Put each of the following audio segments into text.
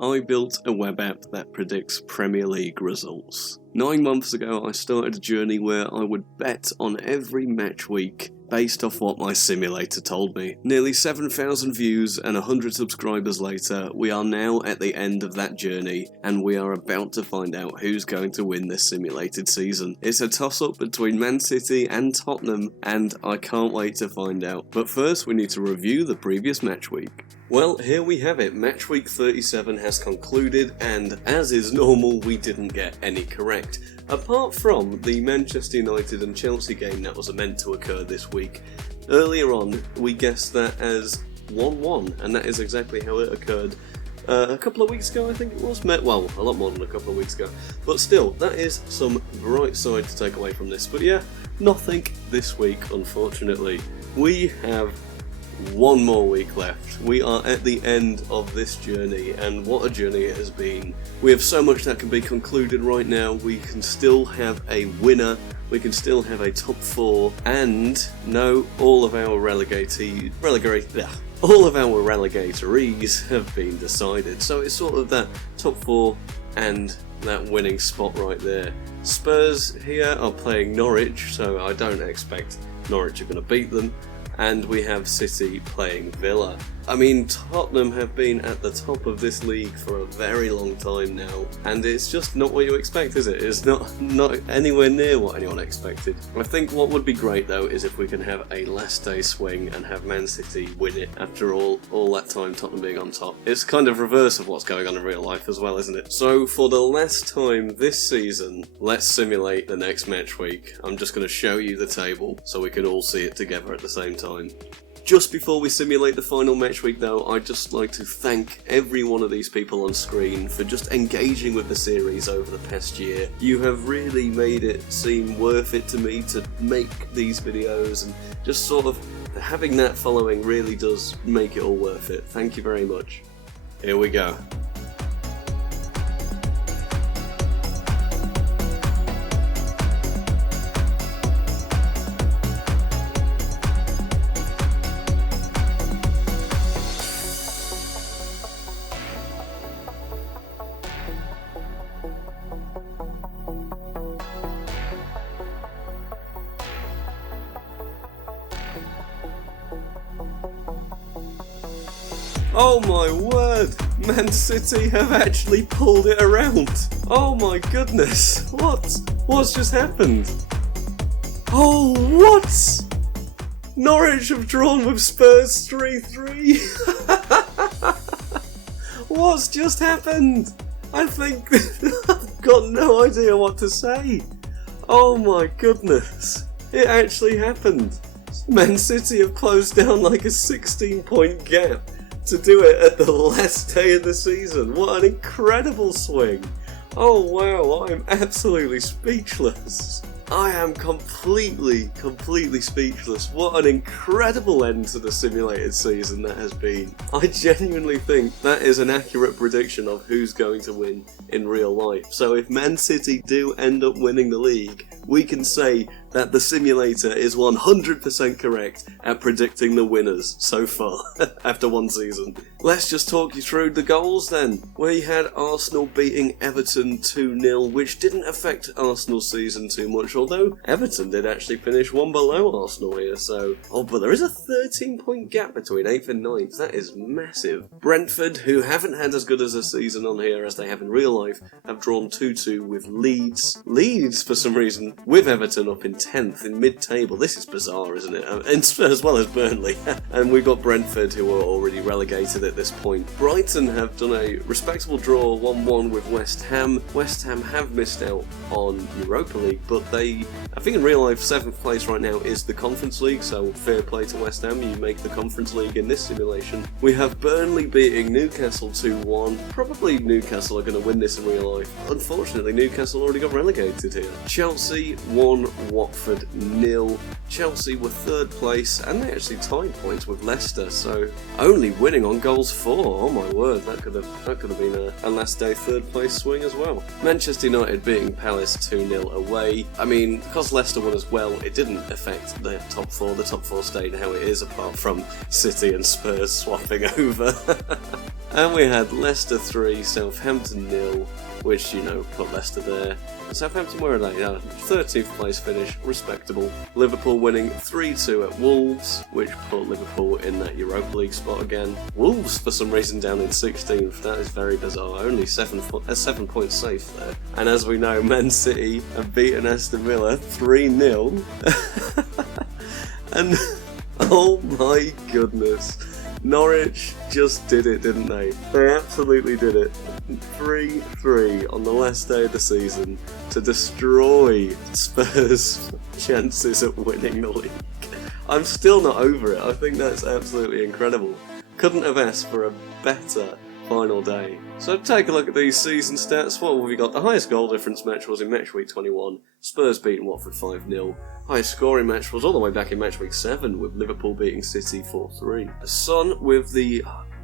I built a web app that predicts Premier League results. 9 months ago I started a journey where I would bet on every match week based off what my simulator told me. Nearly 7,000 views and 100 subscribers later, we are now at the end of that journey and we are about to find out who's going to win this simulated season. It's a toss-up between Man City and Tottenham and I can't wait to find out. But first we need to review the previous match week. Well, here we have it. Match week 37 has concluded and as is normal we didn't get any correct. Apart from the Manchester United and Chelsea game that was meant to occur this week. Earlier on we guessed that as 1-1 and that is exactly how it occurred a couple of weeks ago, I think it was. Well, a lot more than a couple of weeks ago. But still, that is some bright side to take away from this. But yeah, nothing this week unfortunately. We have one more week left. We are at the end of this journey and what a journey it has been. We have so much that can be concluded right now. We can still have a winner, we can still have a top 4 and no, all of our relegatees have been decided. So it's sort of that top 4 and that winning spot right there. Spurs here are playing Norwich, so I don't expect Norwich are going to beat them. And we have City playing Villa. I mean, Tottenham have been at the top of this league for a very long time now, and it's just not what you expect, is it? It's not anywhere near what anyone expected. I think what would be great though is if we can have a last day swing and have Man City win it after all that time Tottenham being on top. It's kind of reverse of what's going on in real life as well, isn't it? So for the last time this season, let's simulate the next match week. I'm just going to show you the table so we can all see it together at the same time. Just before we simulate the final match week though, I'd just like to thank every one of these people on screen for just engaging with the series over the past year. You have really made it seem worth it to me to make these videos, and just sort of having that following really does make it all worth it. Thank you very much. Here we go. Oh my word! Man City have actually pulled it around! Oh my goodness! What's just happened? Oh, what?! Norwich have drawn with Spurs 3-3! What's just happened? I think I've got no idea what to say. Oh my goodness! It actually happened! Man City have closed down like a 16-point gap to do it at the last day of the season. What an incredible swing. Oh wow, I'm absolutely speechless. I am completely speechless. What an incredible end to the simulated season that has been. I genuinely think that is an accurate prediction of who's going to win in real life. So if Man City do end up winning the league, we can say that the simulator is 100% correct at predicting the winners so far after one season. Let's just talk you through the goals then. We had Arsenal beating Everton 2-0, which didn't affect Arsenal's season too much, although Everton did actually finish one below Arsenal here, so... Oh, but there is a 13-point gap between 8th and 9th, that is massive. Brentford, who haven't had as good as a season on here as they have in real life, have drawn 2-2 with Leeds. Leeds, for some reason, with Everton up in 10th in mid-table. This is bizarre, isn't it? As well as Burnley. And we've got Brentford, who are already relegated at this point. Brighton have done a respectable draw 1-1 with West Ham. West Ham have missed out on Europa League, but I think in real life 7th place right now is the Conference League, so fair play to West Ham, you make the Conference League in this simulation. We have Burnley beating Newcastle 2-1. Probably Newcastle are going to win this in real life. Unfortunately, Newcastle already got relegated here. Chelsea won Watford 0. Chelsea were 3rd place, and they actually tied points with Leicester, so only winning on goals for. Oh my word, that could have been a last day 3rd place swing as well. Manchester United beating Palace 2-0 away. I mean, because Leicester won as well, it didn't affect the top 4. The top 4 stayed how it is, apart from City and Spurs swapping over. And we had Leicester 3, Southampton 0, which, put Leicester there. Southampton, where are they? 13th place finish, respectable. Liverpool winning 3-2 at Wolves, which put Liverpool in that Europa League spot again. Wolves, for some reason, down in 16th. That is very bizarre. Only 7 points safe there. And as we know, Man City have beaten Aston Villa 3-0. And, oh my goodness. Norwich just did it, didn't they? They absolutely did it. 3-3 on the last day of the season to destroy Spurs' chances at winning the league. I'm still not over it. I think that's absolutely incredible. Couldn't have asked for a better final day. So take a look at these season stats. What have we got? The highest goal difference match was in match week 21. Spurs beating Watford 5-0. Highest scoring match was all the way back in match week 7 with Liverpool beating City 4-3. Son with the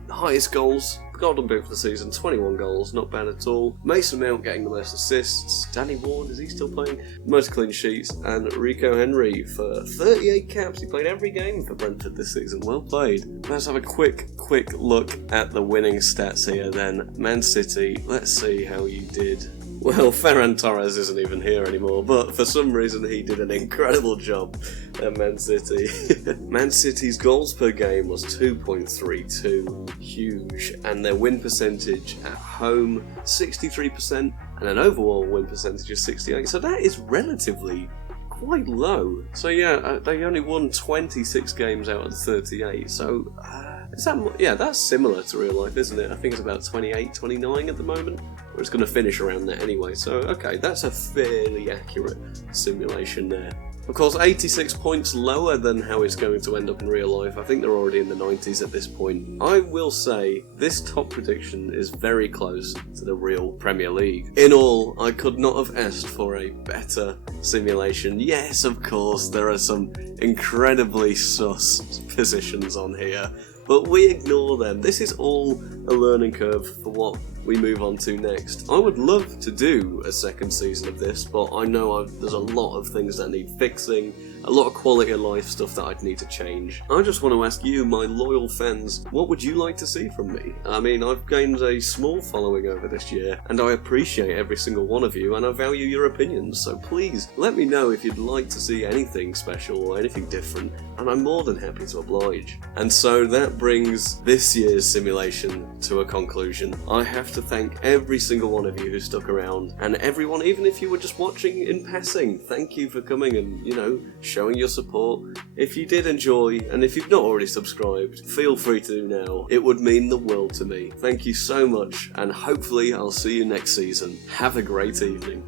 highest goals, golden boot for the season, 21 goals, not bad at all. Mason Mount getting the most assists. Danny Ward, is he still playing? Most clean sheets. And Rico Henry for 38 caps. He played every game for Brentford this season. Well played. Let's have a quick look at the winning stats here then. Man City, let's see how you did. Well, Ferran Torres isn't even here anymore, but for some reason he did an incredible job at Man City. Man City's goals per game was 2.32, huge, and their win percentage at home 63%, and an overall win percentage of 68%, so that is relatively quite low. So yeah, they only won 26 games out of the 38, so that's similar to real life, isn't it? I think it's about 28, 29 at the moment. Or it's going to finish around there anyway, so okay, that's a fairly accurate simulation there. Of course, 86 points lower than how it's going to end up in real life. I think they're already in the 90s at this point. I will say, this top prediction is very close to the real Premier League. In all, I could not have asked for a better simulation. Yes, of course, there are some incredibly sus positions on here, but we ignore them. This is all a learning curve for what we move on to next. I would love to do a second season of this, but I know there's a lot of things that need fixing, a lot of quality of life stuff that I'd need to change. I just want to ask you, my loyal fans, what would you like to see from me? I mean, I've gained a small following over this year, and I appreciate every single one of you, and I value your opinions, so please let me know if you'd like to see anything special or anything different, and I'm more than happy to oblige. And so that brings this year's simulation to a conclusion. I have to thank every single one of you who stuck around, and everyone, even if you were just watching in passing, thank you for coming and, showing your support. If you did enjoy, and if you've not already subscribed, feel free to do now. It would mean the world to me. Thank you so much, and hopefully I'll see you next season. Have a great evening.